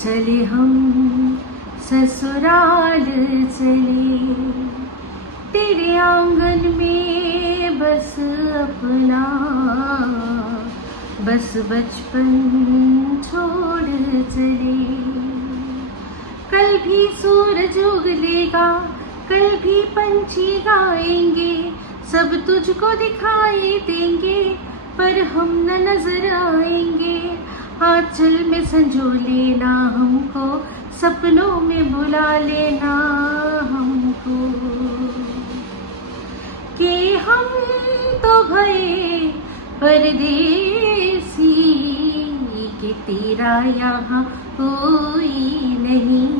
चले हम ससुराल चले, तेरे आंगन में बस अपना, बस बचपन छोड़ चले। कल भी सूरज उगलेगा, कल भी पंछी गाएंगे, सब तुझको दिखाई देंगे, पर हम न नजर आएंगे। आंचल में संजो लेना हमको, सपनों में बुला लेना हमको, कि हम तो भये परदेसी, कि तेरा यहाँ कोई नहीं,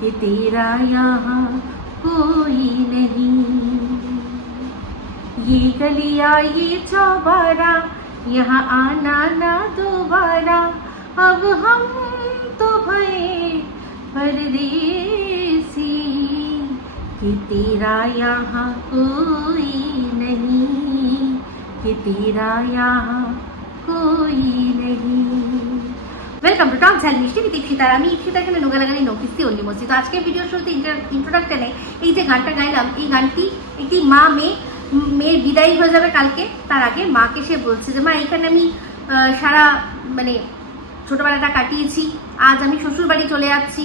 कि तेरा यहाँ कोई नहीं। ये गलियाँ ये चौबारा, यहाँ आना ना दोबारा, अब हम तो भये परदेसी, कि तेरा यहाँ कोई नहीं, कि तेरा यहाँ कोई नहीं। वेलकम टू टॉक চ্যানেল মিষ্টি বিথ ইপসিতা। আমি ইপসিতা, এখানে নোগানাগানি নৌকিস্তি অন্যি মসি। তো আজকের ভিডিওর শুরুতে ইন্ট্রোডাকশনে এই যে গানটা গাইলাম, এই গানটি একটি মা মেয়ের বিদায় হয়ে যাবে কালকে, তার আগে মাকে সে বলছে যে মা এখানে আমি সারা মানে ছোটবেলাটা কাটিয়েছি, আজ আমি শ্বশুর বাড়ি চলে যাচ্ছি,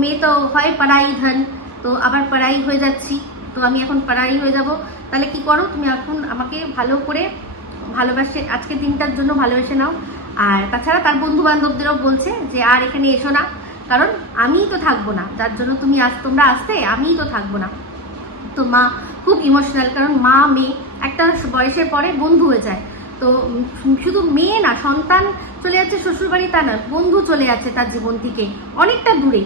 মেয়ে তো হয় পাড়াই ধন, তো আবার পাড়াই হয়ে যাচ্ছি, তো আমি এখন পাড়াই হয়ে যাব, তাহলে কি করো তুমি এখন আমাকে ভালো করে ভালোবাসে, আজকের দিনটার জন্য ভালোবেসে নাও। আর তাছাড়া তার বন্ধু বান্ধবদেরও বলছে যে আর এখানে এসো না, কারণ আমিই তো থাকবো না, যার জন্য তোমরা আসতে আমিই তো থাকবো না। তো মা খুব ইমোশনাল, কারণ মা মেয়ে একটা বয়সের পরে বন্ধু হয়ে যায়। তো শুধু মেয়ে না, সন্তান চলে যাচ্ছে শ্বশুর বাড়ি তা না, বন্ধু চলে যাচ্ছে তার জীবন থেকে অনেকটা দূরে।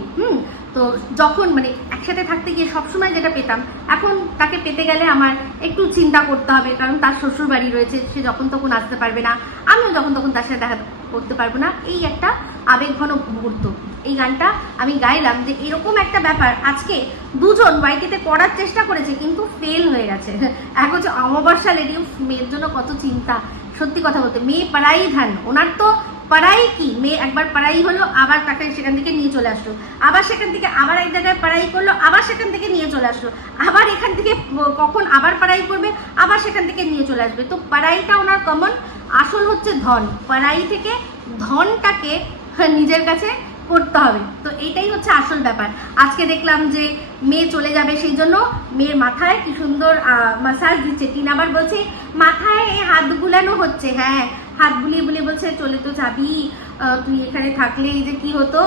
তো যখন মানে একসাথে থাকতে গিয়ে সবসময় যেটা পেতাম, এখন তাকে পেতে গেলে আমার একটু চিন্তা করতে হবে, কারণ তার শ্বশুর বাড়ি রয়েছে, সে যখন তখন আসতে পারবে না, আমিও যখন তখন তার সাথে দেখা করতে পারবো না। এই একটা আবেগঘন মুহূর্ত। এই গানটা আমি গাইলাম যে এরকম একটা ব্যাপার আজকে দুজন ওয়াইটিতে করার চেষ্টা করেছে, কিন্তু ফেল হয়ে গেছে। এক হচ্ছে অমাবস্যা লেডি, মেয়ের জন্য কত চিন্তা, সত্যি কথা বলতে। মেয়ে পাড়াই ধান, ওনার তো পাড়াই কি, মেয়ে একবার পাড়াই হলো, আবার তাকে সেখান থেকে নিয়ে চলে আসলো, আবার সেখান থেকে আবার এক জায়গায় পাড়াই করলো, আবার সেখান থেকে নিয়ে চলে আসলো, আবার এখান থেকে কখন আবার পাড়াই করবে, আবার সেখান থেকে নিয়ে চলে আসবে। তো পাড়াইটা ওনার কমন, আসল হচ্ছে ধন, পাড়াই থেকে ধনটাকে নিজের কাছে করতে হবে। তো এটাই হচ্ছে আসল ব্যাপার। আজকে দেখলাম যে মেয়ে চলে যাবে, সেই জন্য মেয়ের মাথায় কি সুন্দর মাসাজ দিচ্ছে, টিন আবার বলছে মাথায় হাত বুলানো হচ্ছে। হ্যাঁ, হাত বুলিয়ে বুলিয়ে বলছে চলে তো যাবি, তুই এখানে থাকলে এই যে কি হতো,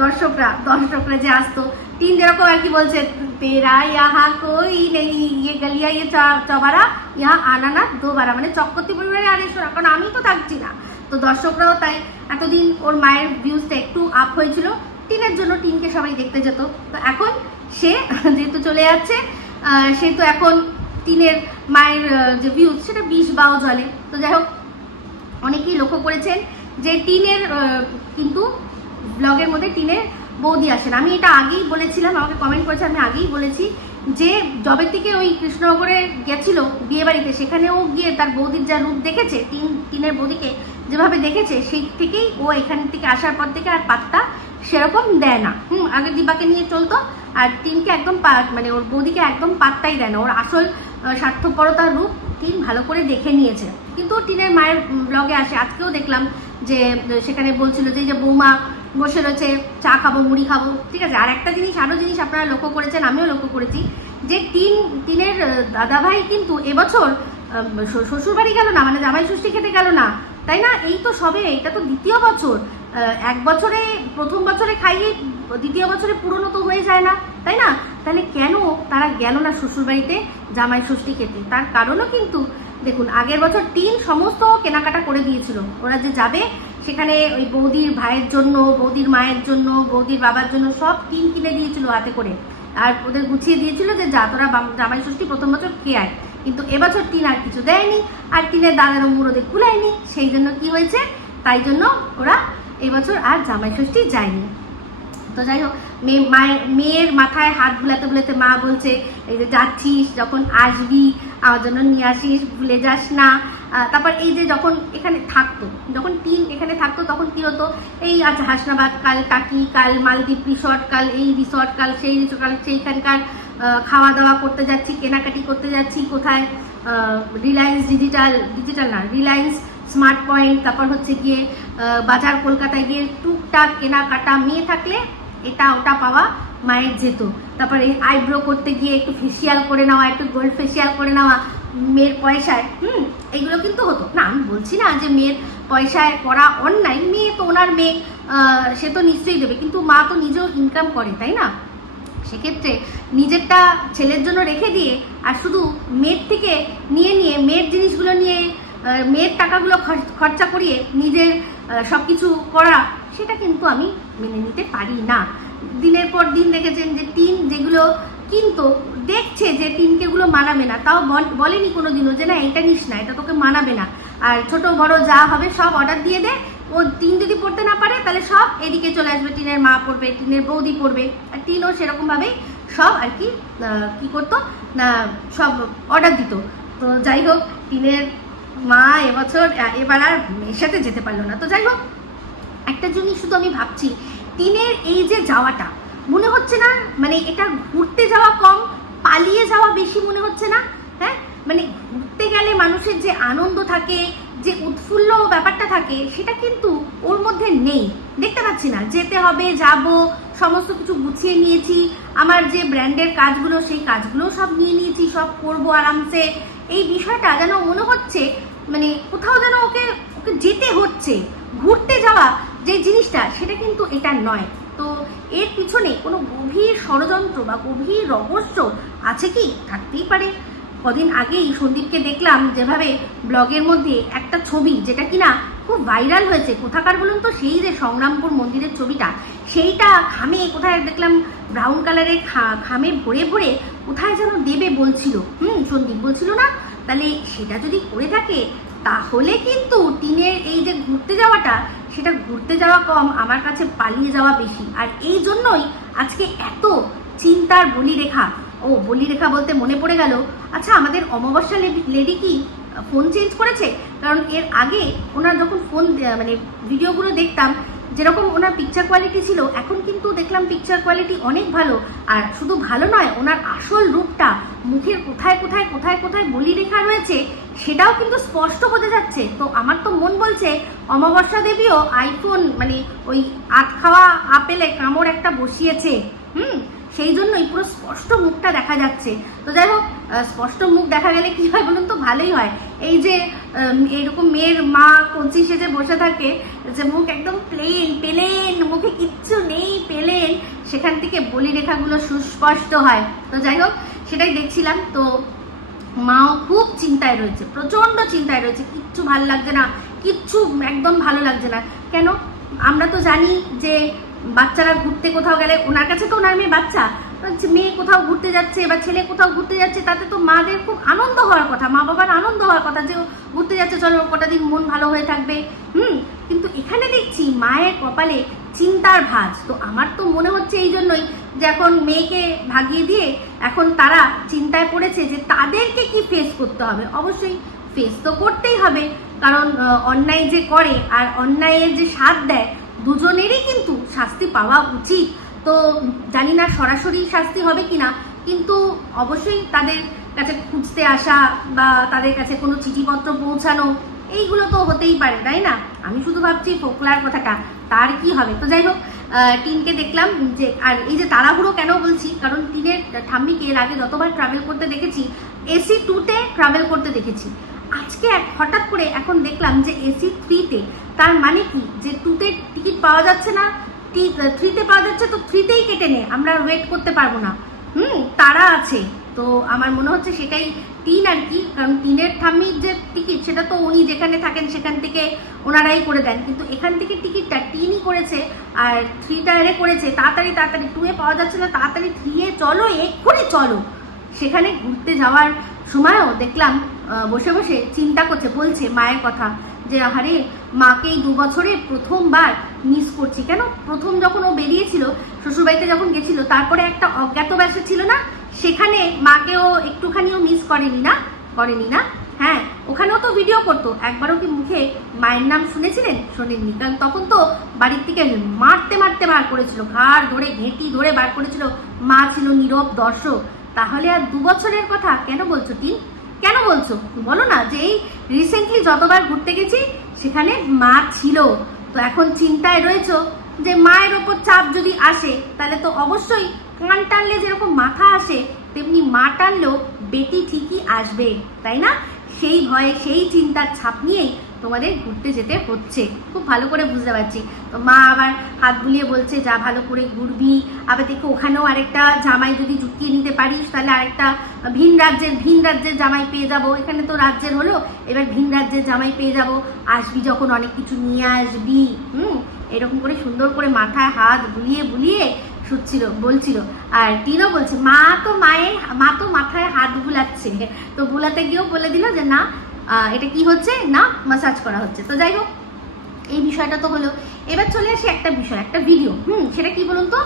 দর্শকরা যে আসতো, টিন যেরকম আর কি বলছে তেরা ইহা কই নেই, ইয়ে গলিয়া ইয়ে চবারা, ইহা আনা না দোবারা, মানে চক্রবর্তী পরিবারে আর এসো না, কারণ আমি তো থাকছি না। তো দর্শকরাও তাই, এতদিন ওর মায়ের ভিউজটা একটু আপ হয়েছিল, টিনের জন্য টিনকে সবাই দেখতে যেত। তো এখন সে যেহেতু চলে যাচ্ছে, সেহেতু এখন টিনের মায়ের যে ভিউজ সেটা 20 বাও জলে। তো যাই হোক, অনেকেই লক্ষ্য করেছেন যে টিনের কিন্তু ব্লগের মধ্যে টিনের বৌদি আসেন। আমি এটা আগেই বলেছিলাম, আমাকে কমেন্ট করেছে, আমি আগেই বলেছি যে যবে থেকে ওই কৃষ্ণনগরে গেছিল বিয়ে বাড়িতে, সেখানেও গিয়ে তার বৌদির যা রূপ দেখেছে, টিনের বৌদিকে যেভাবে দেখেছে, সেই থেকেই ও এখান থেকে আসার পর থেকে আর পাত্তা সেরকম দেয় না। আগে দিবাকে নিয়ে চলতো, আর টিনকে একদম মানে ওর বৌদিকে একদম পাত্তাই দেয় না। ওর আসল স্বার্থপরতার রূপ টিন ভালো করে দেখে নিয়েছে। কিন্তু টিনের মায়ের ব্লগে আসে, আজকেও দেখলাম যে সেখানে বলছিল যে বৌমা বসে রয়েছে, চা খাবো, মুড়ি খাবো, ঠিক আছে। আর একটা আরো জিনিস আপনারা লক্ষ্য করেছেন, আমিও লক্ষ্য করেছি, যে টিনের দাদাভাই কিন্তু এবছর শ্বশুর বাড়ি গেল না, মানে জামাই ষষ্ঠী খেতে গেল না, তাই না? এই তো সবে, এটা তো দ্বিতীয় বছর, এক বছরে প্রথম বছরে খাইয়ে দ্বিতীয় বছরে পুরনো তো হয়ে যায় না, তাই না? তাহলে কেন তারা গেল না শ্বশুর বাড়িতে জামাই ষষ্ঠী খেতে? তার কারণও কিন্তু দেখুন, আগের বছর টিন সমস্ত কেনাকাটা করে দিয়েছিল, ওরা যে যাবে সেখানে ওই বৌদির ভাইয়ের জন্য, বৌদির মায়ের জন্য, বৌদির বাবার জন্য সব টিন কিনে দিয়েছিল হাতে করে, আর ওদের গুছিয়ে দিয়েছিল যে যা তোরা জামাই ষষ্ঠী প্রথম বছর খেয়ে আয়। কিন্তু এবছর টিন আর কিছু দেয়নি, আর টিনের দাদারও মুরোদে কুলায়নি, সেই জন্য কি হয়েছে, তাই জন্য ওরা এবছর আর জামাই ষষ্ঠী যায়নি। তো যাই হোক, মেয়ের মাথায় হাত বুলাতে বুলাতে মা বলছে এই যে যাচ্ছিস, যখন আসবি আমার জন্য নিয়ে আসিস, ভুলে যাস না। তারপর এই যে যখন এখানে থাকতো, যখন টিন এখানে থাকতো তখন কি হতো, এই আজ হাসনাবাদ, কাল টাকি, কাল মালদ্বীপ রিসর্ট, কাল এই রিসর্ট, কাল সেই রিসর্ট, কাল সেইখানকার খাওয়া দাওয়া করতে যাচ্ছি, কেনাকাটি করতে যাচ্ছি কোথায়, রিলায়েন্স ডিজিটাল না, রিলায়েন্স স্মার্ট পয়েন্ট, তারপর হচ্ছে গিয়ে বাজার কলকাতায় গিয়ে টুকটাক কেনাকাটা, মেয়ে থাকলে এটা ওটা পাওয়া মায়ের যেত। তারপরে আইব্রো করতে গিয়ে একটু ফেসিয়াল করে নেওয়া, একটু গোল্ড ফেসিয়াল করে নেওয়া মেয়ের পয়সায়, এগুলো কিন্তু হতো না। আমি বলছি না যে মেয়ের পয়সায় করা অন্যায়, মেয়ে তো ওনার মেয়ে, সে তো নিশ্চয়ই দেবে, কিন্তু মা তো নিজেও ইনকাম করে, তাই না? সেক্ষেত্রে নিজেরটা ছেলের জন্য রেখে দিয়ে আর শুধু মেয়ের থেকে নিয়ে মেয়ের জিনিসগুলো নিয়ে মেয়ের টাকাগুলো খরচা করিয়ে নিজের সবকিছু করা, সেটা কিন্তু আমি মেনে নিতে পারি না। দিনের পর দিন দেখেছেন যে টিন যেগুলো কিন্তু দেখছে যে টিনকেগুলো মানাবে না, তাও বলেনি কোনোদিনও যে না এটা নিস না, এটা তোকে মানাবে না, আর ছোট বড় যা হবে সব অর্ডার দিয়ে দে, ও টিন যদি পড়তে না পারে তাহলে সব এদিকে চলে আসবে, টিনের মা পড়বে, টিনের বৌদি পড়বে, আর টিনও সেরকম ভাবেই সব আর কি করতো না, সব অর্ডার দিত। তো যাই হোক, টিনের মা এবার আর মেয়ের সাথে যেতে পারলো না। তো যাই হোক, একটা জিনিস শুধু আমি ভাবছি, টিনের এই যে যাওয়াটা মনে হচ্ছে না, মানে এটা ঘুরতে যাওয়া কম, পালিয়ে যাওয়া বেশি মনে হচ্ছে না? হ্যাঁ, মানে ঘুরতে গেলে মানুষের যে আনন্দ থাকে, যে উৎফুল্ল ব্যাপারটা থাকে, সেটা কিন্তু ওর মধ্যে নেই, দেখতে পাচ্ছি না। যেতে হবে, যাব, সমস্ত কিছু গুছিয়ে নিয়েছি, আমার যে ব্র্যান্ডের কাজগুলো সেই কাজগুলো সব নিয়ে নিয়েছি, সব করবো আরামসে। এই বিষয়টা যেন মনে হচ্ছে মানে কোথাও যেন ওকে যেতে হচ্ছে, ঘুরতে যাওয়া যে জিনিসটা সেটা কিন্তু এটা নয়। তো এর পিছনে কোনো গভীর ষড়যন্ত্র বা গভীর রহস্য আছে কি? থাকতেই পারে। কদিন আগেই সন্দীপকে দেখলাম যেভাবে ব্লগের মধ্যে একটা ছবি, যেটা কিনা খুব ভাইরাল হয়েছে, কোথাকার বলুন তো, সেই যে সংগ্রামপুর মন্দিরের ছবিটা, সেইটা খামে কোথায় দেখলাম ব্রাউন কালারের খামে ভরে ভরে কোথায় যেন দেবে বলছিল, সন্দীপ বলছিল না? তাহলে সেটা যদি করে থাকে তাহলে কিন্তু টিনের এই যে ঘুরতে যাওয়াটা, সেটা ঘুরতে যাওয়া কম, আমার কাছে পালিয়ে যাওয়া বেশি। আর এই জন্যই আজকে এত চিন্তার বলিরেখা। বলিরেখা বলতে মনে পড়ে গেল, আচ্ছা আমাদের অমাবস্যা লেডি কি ফোন চেঞ্জ করেছে? কারণ এর আগে ওনার যখন ফোন মানে ভিডিওগুলো দেখতাম, যেরকম ওনার পিকচার কোয়ালিটি ছিল, এখন কিন্তু দেখলাম পিকচার কোয়ালিটি অনেক ভালো। আর শুধু ভালো নয়, ওনার আসল রূপটা, মুখের কোথায় কোথায় কোথায় কোথায় বলিরেখা রয়েছে সেটাও কিন্তু স্পষ্ট বোঝা যাচ্ছে। তো আমার তো মন বলছে অমাবস্যা দেবীও আইফোন মানে ওই আট খাওয়া আপেলে কামড় একটা বসিয়েছে, সেই জন্যই পুরো স্পষ্ট মুখটা দেখা যাচ্ছে। তো যাই হোক, স্পষ্ট মুখ দেখা গেলে কি হয় বলুন তো, ভালোই হয়। এই যে এইরকম মেয়ের মা কঞ্চি সেজে বসে থাকে, যে মুখ একদম প্লেন, মুখে কিচ্ছু নেই, প্লেন, সেখান থেকে বলিরেখাগুলো সুস্পষ্ট হয়। তো যাই হোক, সেটাই দেখছিলাম। তো মাও খুব চিন্তায় রয়েছে, প্রচন্ড চিন্তায় রয়েছে, কিচ্ছু ভালো লাগছে না, কিচ্ছু একদম ভালো লাগছে না। কেন? আমরা তো জানি যে বাচ্চারা ঘুরতে কোথাও গেলে, ওনার কাছে তো ওনার মেয়ে বাচ্চা, মেয়ে কোথাও ঘুরতে যাচ্ছে বা ছেলে কোথাও ঘুরতে যাচ্ছে, তাতে তো মাদের খুব আনন্দ হওয়ার কথা, মা বাবার আনন্দ হওয়ার কথা যে ঘুরতে যাচ্ছে, চলো কটা দিন মন ভালো হয়ে থাকবে। কিন্তু এখানে দেখছি মায়ের কপালে চিন্তার ভাঁজ। তো আমার তো মনে হচ্ছে এই জন্যই যে এখন মেয়েকে ভাগিয়ে দিয়ে এখন তারা চিন্তায় পড়েছে যে তাদেরকে কি ফেস করতে হবে। অবশ্যই ফেস তো করতেই হবে, কারণ অন্যায় যে করে আর অন্যায়ের যে সাথ দেয়, দুজনেরই কিন্তু শাস্তি পাওয়া উচিত। তো জানি না সরাসরি শাস্তি হবে কিনা, কিন্তু অবশ্যই তাদের কাছে খুঁজতে আসা বা তাদের কাছে কোনো চিঠিপত্র পৌঁছানো, এইগুলো তো হতেই পারে, তাই না? আমি শুধু ভাবছি ফোকলার কথাটা, তার কি হবে। তো যাই হোক, টিনকে দেখলাম যে, আর এই যে তাড়াহুড়ো কেন বলছি, কারণ টিনের ঠাম্মিকে এর আগে যতবার ট্রাভেল করতে দেখেছি, AC 2-তে ট্রাভেল করতে দেখেছি। আজকে হঠাৎ করে এখন দেখলাম যে AC 3-তে। তার মানে কি, যে 2-তে টিকিট পাওয়া যাচ্ছে না, 3-তে পাওয়া যাচ্ছে, তো 3-তেই কেটে নে, আমরা ওয়েট করতে পারবো না। তারা আছে। তো আমার মনে হচ্ছে সেটাই টিন আর কি, কারণ টিনের ঠাম্মির যে টিকিট, সেটা তো উনি যেখানে থাকেন সেখান থেকে ওনারাই করে দেন, কিন্তু এখান থেকে টিকিটটা টিনই করেছে, আর 3টা এরে করেছে। তাড়াতাড়ি 2-এ পাওয়া যাচ্ছে না, তাড়াতাড়ি 3-এ চলো, এক্ষুনি চলো। সেখানে ঘুরতে যাওয়ার সময়ও দেখলাম বসে বসে চিন্তা করছে, বলছে মায়ের কথা যে আরে মাকে এই 2 বছরে প্রথমবার মিস করছি। কেন, প্রথম যখন ও বেরিয়েছিল শ্বশুরবাড়িতে যখন গেছিল, তারপরে একটা অজ্ঞাতবাসে ছিল না, সেখানে মাকে ও একটুখানিও মিস করেনি না? হ্যাঁ, ওখানেও তো ভিডিও করতো, একবারও কি মুখে মায়ের নাম শুনেছিলেন? শোনেননি, কারণ তখন তো বাড়ির থেকে মারতে মারতে বার করেছিল, ঘাড় ধরে ঘেঁটি ধরে বার করেছিল, মা ছিল নীরব দর্শক। তাহলে আর 2 বছরের কথা কেন বলছো টিন? কেন বলছো বলো না, যে এই রিসেন্টলি যতবার ঘুরতে গেছি সেখানে মা ছিল। তো এখন চিন্তায় রয়েছো যে মায়ের ওপর চাপ যদি আসে, তাহলে তো অবশ্যই কান টানলে যেরকম মাথা আসে তেমনি মা টানলেও বেটি ঠিকই আসবে, তাই না? সেই ভয়ে সেই চিন্তার ছাপ নিয়েই তোমাদের ঘুরতে যেতে হচ্ছে, খুব ভালো করে বুঝতে পারছি। তো মা আবার হাত বুলিয়ে বলছে যা ভালো করে ঘুরবি, আবার দেখো ওখানেও আরেকটা জামাই যদি জুটিয়ে নিতে পারিস তাহলে আরেকটা ভিন রাজ্যের জামাই পেয়ে যাবো। এখানে তো রাজ্যের হলো, এবার ভিন রাজ্যের জামাই পেয়ে যাবো, আসবি যখন অনেক কিছু নিয়ে আসবি। এরকম করে সুন্দর করে মাথায় হাত বুলিয়ে বুলিয়ে বলছিল। আর টিনও বলছে মা তো মাথায় হাত বুলাচ্ছে, তো বুলাতে গিয়েও বলে দিল যে না এটা কি হচ্ছে না, মাসাজ করা হচ্ছে। তো যাই হোক, এই বিষয়টা তো হলো। এবার চলে আসি একটা বিষয়, একটা ভিডিও। সেটা কি বলুন তো,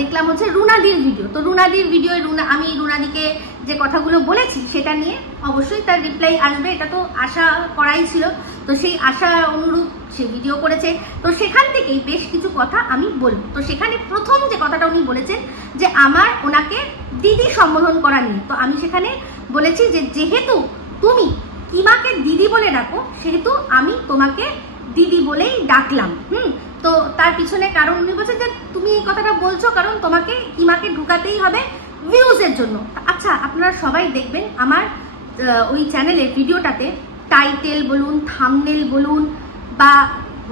দেখলাম হচ্ছে রুনাদির ভিডিও। তো রুনাদির ভিডিও, আমি রুনাদিকে যে কথাগুলো বলেছি সেটা নিয়ে অবশ্যই তার রিপ্লাই আসবে, এটা তো আশা করাই ছিল। তো সেই আশা অনুরূপ সে ভিডিও করেছে, তো সেখান থেকেই বেশ কিছু কথা আমি বলবো। তো সেখানে প্রথম যে কথাটা উনি বলেছেন যে আমার ওনাকে দিদি সম্বোধন করা নিয়ে, তো আমি সেখানে বলেছি যে যেহেতু তুমি কিমাকে দিদি বলে ডাকো, সেহেতু আমি তোমাকে দিদি বলেই ডাকলাম। তো তার পিছনে কারণ উনি বলছেন যে তুমি এই কথাটা বলছো কারণ তোমাকে কিমাকে ঢুকাতেই হবে ভিউজের জন্য। আচ্ছা, আপনারা সবাই দেখবেন আমার ওই চ্যানেলের ভিডিওটাতে টাইটেল বলুন, থাম্বনেল বলুন, বা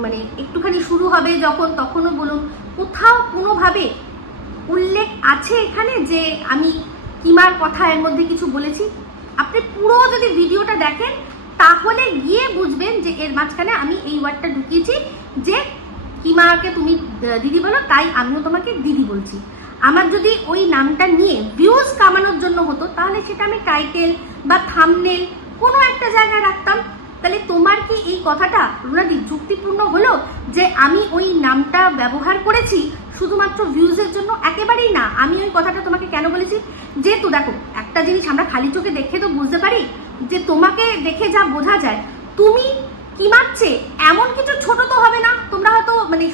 মানে একটুখানি শুরু হবে যখন তখনও বলুন, কোথাও কোনোভাবে উল্লেখ আছে এখানে যে আমি কিমার কথা এর মধ্যে কিছু বলেছি? আপনি পুরো যদি ভিডিওটা দেখেন তাহলে গিয়ে বুঝবেন যে এর মাঝখানে আমি এই ওয়ার্ডটা ঢুকিয়েছি যে কিমাকে তুমি দিদি বলো, তাই আমিও তোমাকে দিদি বলছি। আমার যদি ওই নামটা নিয়ে ভিউজ কামানোর জন্য হতো তাহলে সেটা আমি টাইটেল বা থাম্বনেল কোনো একটা জায়গায় রাখতাম। তাহলে তোমার কি এই কথাটা রুনাদি যুক্তিপূর্ণ হলো যে আমি ওই নামটা ব্যবহার করেছি শুধুমাত্র ভিউজের জন্য? একেবারেই না। আমি ওই কথাটা তোমাকে কেন বলেছি, যেহেতু দেখো একটা জিনিস আমরা খালি চোখে দেখে তো বুঝতে পারি যে তোমাকে দেখে যা বোঝা যায় তুমি কিমার চেয়ে এমন কিছু ছোট তো হবে না, তোমরা হয়তো মানে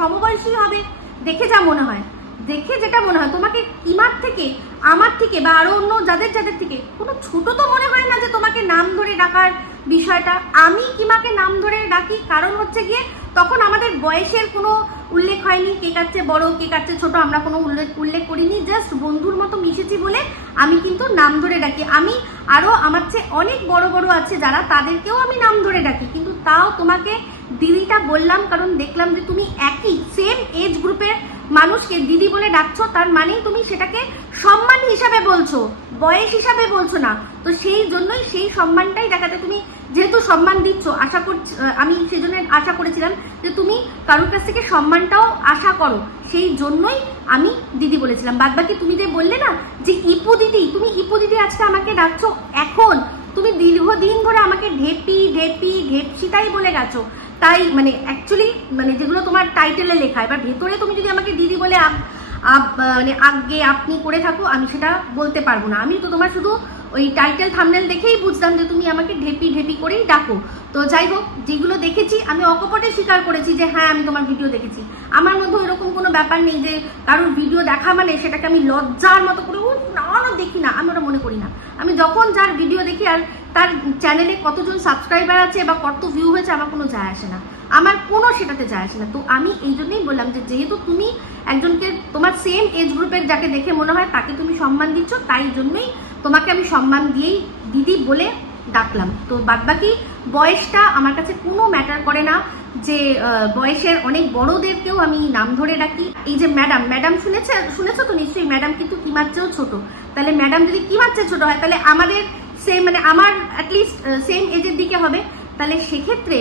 সমবয়সী হবে, দেখে যা মনে হয়, দেখে যেটা মনে হয় তোমাকে কিমার থেকে, আমার থেকে বা আরো অন্য যাদের থেকে কোনো ছোট তো মনে হয় না যে তোমাকে নাম ধরে ডাকার বিষয়টা। আমি কিমাকে নাম ধরে ডাকি কারণ হচ্ছে গিয়ে তখন আমাদের বয়সের কোনো উল্লেখ হয়নি, কে কাছে বড় কে কাছে ছোট আমরা কোনো উল্লেখ করিনি, জাস্ট বন্ধুর মতো মিশেছি বলে আমি কিন্তু নাম ধরে ডাকি। আমি আরো আমার চেয়ে অনেক বড় আছে যারা, তাদেরকেও আমি নাম ধরে ডাকি, কিন্তু তাও তোমাকে দিদিটা বললাম কারণ দেখলাম যে তুমি একই সেম এজ গ্রুপের মানুষকে দিদি বলে ডাকছো, তার মানে তুমি সেটাকে সম্মান হিসাবে বলছো, বয়স হিসাবে বলছো না। তো সেই জন্যই সেই সম্মানটাই দেখাতে তুমি যেহেতু সম্মান দিচ্ছ, আশা করছি আমি সেই জন্য আশা করেছিলাম যে তুমি কারোর কাছ থেকে সম্মানটাও আশা করো, সেই জন্যই আমি দিদি বলেছিলাম। বাদবাকি তুমি যে বললে না যে ইপু দিদি, তুমি ইপু দিদি আজকে আমাকে ডাকছো, এখন তুমি দীর্ঘদিন ধরে আমাকে ঢেপসিতাই বলে গেছো, তাই মানে অ্যাকচুয়ালি মানে যেগুলো তোমার টাইটেলে লেখা, এবার ভেতরে তুমি যদি আমাকে দিদি বলে মানে আগে আপনি করে থাকো আমি সেটা বলতে পারবো না। আমি তো তোমার শুধু ওই টাইটেল থাম্বনেল দেখেই বুঝতাম যে তুমি আমাকে ঢেপি করেই ডাকো। তো যাই হোক, যেগুলো দেখেছি আমি অকপটে স্বীকার করেছি যে হ্যাঁ আমি তোমার ভিডিও দেখেছি। আমার মধ্যে এরকম কোনো ব্যাপার নেই যে কারোর ভিডিও দেখা মানে সেটাকে আমি লজ্জার মতো করে না দেখি না, আমি ওটা মনে করি না। আমি যখন যার ভিডিও দেখি আর তার চ্যানেলে কতজন সাবস্ক্রাইবার আছে বা কত ভিউ হয়েছে আমার কোনো যায় আসে না, আমার কোনো সেটাতে যায় আসে না। তো আমি এই জন্যই বললাম যে যেহেতু তুমি একজনকে তোমার সেম এজ গ্রুপের যাকে দেখে মনে হয় তাকে তুমি সম্মান দিচ্ছ, তাই জন্যই তোমাকে আমি সম্মান দিয়েই দিদি বলে ডাকলাম। তো বাদবাকি বয়সটা আমার কাছে কোনো ম্যাটার করে না, যে বয়সের অনেক বড়দেরকেও আমি নাম ধরে ডাকি। এই যে ম্যাডাম শুনেছো তো নিশ্চয়ই, ম্যাডাম কিন্তু কিমার চেয়েও ছোট। তাহলে ম্যাডাম যদি কিমার চেয়ে ছোট হয় তাহলে আমাদের সেম মানে আমার অ্যাটলিস্ট সেম এজের দিকে হবে, তাহলে সেক্ষেত্রে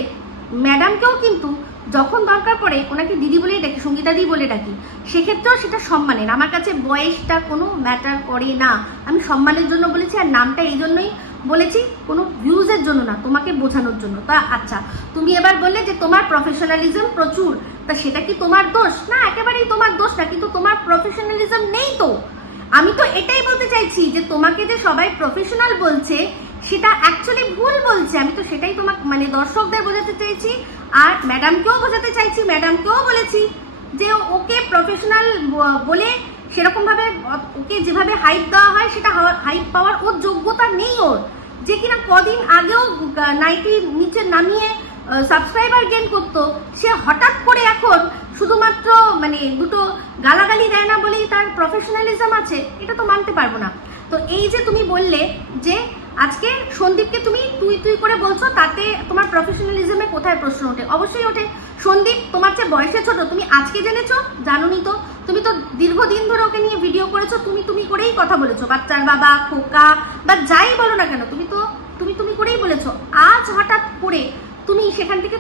ম্যাডামকেও কিন্তু যখন দরকার পড়ে ওনাকে দিদি বলেই ডাকি, সঙ্গীতা দি বলে ডাকি, সেক্ষেত্রেও সেটা সম্মানের। আমার কাছে বয়সটা কোনো ম্যাটার করে না, আমি সম্মানের জন্য বলেছি। আর নামটা এই জন্যই বলেছি, কোনো ভিউজের জন্য না, তোমাকে বোঝানোর জন্য। তা আচ্ছা, তুমি এবার বললে যে তোমার প্রফেশনালিজম প্রচুর, তা সেটা কি তোমার দোষ? না, একেবারেই তোমার দোষ না, কিন্তু তোমার প্রফেশনালিজম নেই। তো আমি তো এটাই বলতে চাইছি যে তোমাকে যে সবাই প্রফেশনাল বলছে সেটা অ্যাকচুয়ালি ভুল বলছে। আমি তো সেটাই তোমাকে মানে দর্শকদের বোঝাতে চাইছি, আর ম্যাডামকেও বোঝাতে চাইছি। ম্যাডামকেও বলেছি যে ওকে প্রফেশনাল বলে সেরকম ভাবে ওকে যেভাবে হাইপ দেওয়া হয় সেটা হাইপ পাওয়ার ওর যোগ্যতা নেই। ওর যে কিনা কদিন আগেও 90 নিচে নামিয়ে সাবস্ক্রাইবার গেইন করতো, সে হঠাৎ করে এখন শুধুমাত্র মানে দুটো গালাগালি দেয় না বলেই তার প্রফেশনালিজম আছে, এটা তো মানতে পারবো না। তো এই যে তুমি বললে যে আজকে সন্দীপকে তুমি তুই তুই করে বলছো, তাতে তোমার প্রফেশনালিজমে কোথায় প্রশ্ন ওঠে? অবশ্যই ওঠে। সন্দীপ তোমার চেয়ে বয়সে ছোট, তুমি আজকে জেনেছো? জানোনি তো। তুমি তো দীর্ঘদিন ধরে ওকে নিয়ে ভিডিও করেছো, তুমি করেই কথা বলেছো, বাচ্চার বাবা, খোকা বা যাই বলো না কেন, তুমি তো তুমি করেই বলেছো। আজ হঠাৎ করে তুমি সেখান থেকে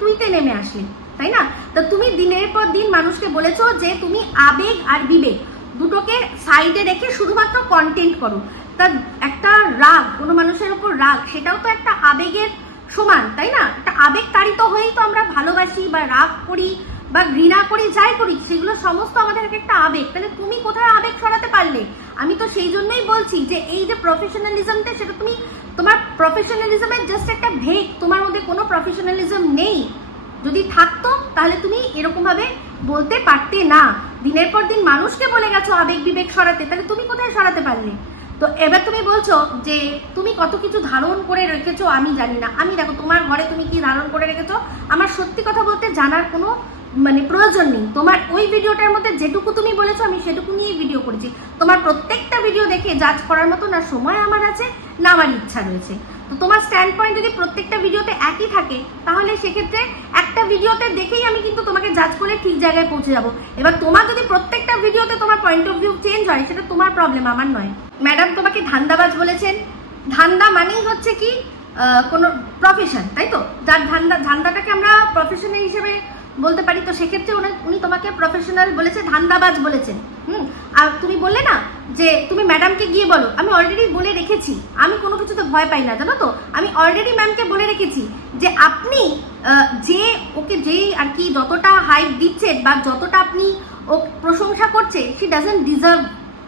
তুইতে নেমে আসলে, তাই না? তা তুমি দিনের পর দিন মানুষকে বলেছো যে তুমি আবেগ আর বিবেক দুটোকে সাইডে রেখে শুধুমাত্র কন্টেন্ট করো। তা একটা রাগ, কোনো মানুষের উপর রাগ, সেটাও তো একটা আবেগের সমান, তাই না? একটা আবেগ তাড়িত হয়েই তো আমরা ভালোবাসি বা রাগ করি বা ঘৃণা করি, যাই করি, সেগুলো সমস্ত আমাদের একটা আবেগ। তাহলে তুমি কোথায় আবেগ সরাতে পারলে? আমি তো সেই জন্যই বলছি যে এই যে প্রফেশনালিজমটা, সেটা তুমি তোমার প্রফেশনালিজমের জাস্ট একটা ভেক, তোমার মধ্যে কোনো প্রফেশনালিজম নেই। যদি থাকতো তাহলে তুমি এরকম ভাবে বলতে পারতে না। দিনের পর দিন মানুষকে বলে গেছো আবেগ বিবেক সরাতে, তাহলে তুমি কোথায় সরাতে পারলে? তো এবার তুমি বলছো যে তুমি কত কিছু ধারণ করে রেখেছো আমি জানি না। আমি দেখো তোমার ঘরে তুমি কি ধারণ করে রেখেছো আমার সত্যি কথা বলতে জানার কোনো মানে প্রয়োজন নেই। তোমার ওই ভিডিওটার মধ্যে যেটুকু তুমি বলেছো আমি সেটুকু নিয়েই ভিডিও করেছি। তোমার প্রত্যেকটা ভিডিও দেখে জাজ করার মতো না সময় আমার আছে, না আমার ইচ্ছা রয়েছে। তো তোমার স্ট্যান্ড পয়েন্ট যদি প্রত্যেকটা ভিডিওতে একই থাকে, তাহলে সেক্ষেত্রে একটা ভিডিওতে দেখেই আমি কিন্তু তোমাকে জাজ করে ঠিক জায়গায় পৌঁছে যাবো। এবার তোমার যদি প্রত্যেকটা ভিডিওতে তোমার পয়েন্ট অফ ভিউ চেঞ্জ হয়, সেটা তোমার প্রবলেম, আমার নয়। ম্যাডাম তোমাকে ধান্দাবাজ বলেছেন। ধান্দা মানেই হচ্ছে কি কোনো প্রফেশন, তাই তো? যার ধান্দাটাকে আমরা প্রফেশনাল হিসেবে বলতে পারি, তো সেক্ষেত্রে উনি তোমাকে প্রফেশনাল বলেছে, ধান্দাবাজ বলেছেন। আর তুমি বললে না যে তুমি ম্যাডামকে গিয়ে বলো। আমি অলরেডি বলে রেখেছি, আমি কোনো কিছুতে ভয় পাই না, জানো তো। আমি অলরেডি ম্যামকে বলে রেখেছি যে আপনি যে ওকে যেই আর কি যতটা হাইপ দিচ্ছেন বা যতটা আপনি ও প্রশংসা করছে, শি ডাজন্ট ডিজার্ভ।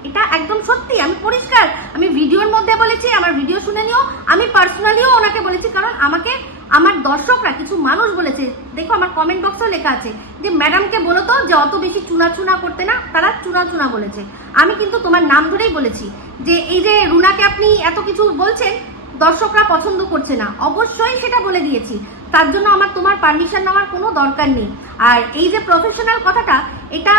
এটা একদম সত্যি, আমি পরিষ্কার, আমি ভিডিওর মধ্যে বলেছি, আমার ভিডিও শুনে নিও, আমি পার্সোনালিও ওনাকে বলেছি। কারণ আমাকে আমার দর্শকরা কিছু মানুষ বলেছে, দেখো আমার কমেন্ট বক্সেও লেখা আছে যে ম্যাডামকে বলো তো যে অত বেশি চুনা করতে না, তারা চুনা বলেছে। আমি কিন্তু তোমার নাম ধরেই বলেছি যে এই যে রুনাকে আপনি এত কিছু বলছেন, দর্শকরা পছন্দ করছে না, অবশ্যই সেটা বলে দিয়েছি। তার জন্য আমার তোমার পারমিশন নেওয়ার কোনো দরকার নেই। আর এই যে প্রফেশনাল কথাটা, এটা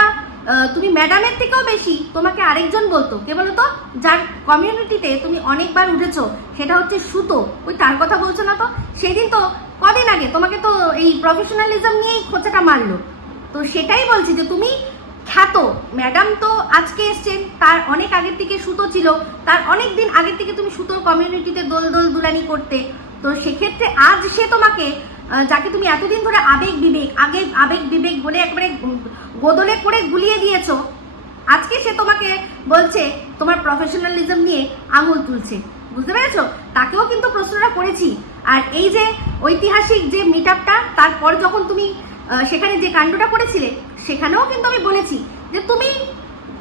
তুমি ম্যাডামের থেকেও বেশি তোমাকে আরেকজন বলতো, কে বলতো? যার কমিউনিটিতে তুমি অনেকবার উঠেছো, সেটা হচ্ছে সুতো। ওই তার কথা বলছো না তো? সেদিন তো কদিন আগে তোমাকে তো এই প্রফেশনালিজম নিয়েই খোঁচাটা মারলো। তো সেটাই বলছি যে তুমি খ্যাত। ম্যাডাম তো আজকে এসছেন, তার অনেক আগের থেকে সুতো ছিল, তার অনেক দিন আগের থেকে তুমি সুতোর কমিউনিটিতে দোল দুলানি করতে। তো সেক্ষেত্রে আজ সে তোমাকে, যাকে তুমি এতদিন ধরে আবেগ বিবেক বলে একবারে গোদলে করে গুলিয়ে দিয়েছো, আজকে সে তোমাকে বলছে তোমার প্রফেশনালিজম নিয়ে আঙুল তুলছে। বুঝতে পেরেছো? তাকেও কিন্তু প্রশ্নটা করেছি। আর এই যে ঐতিহাসিক যে মিট আপটা, তারপর যখন তুমি সেখানে যে কাণ্ডটা করেছিলে, সেখানেও কিন্তু আমি বলেছি যে তুমি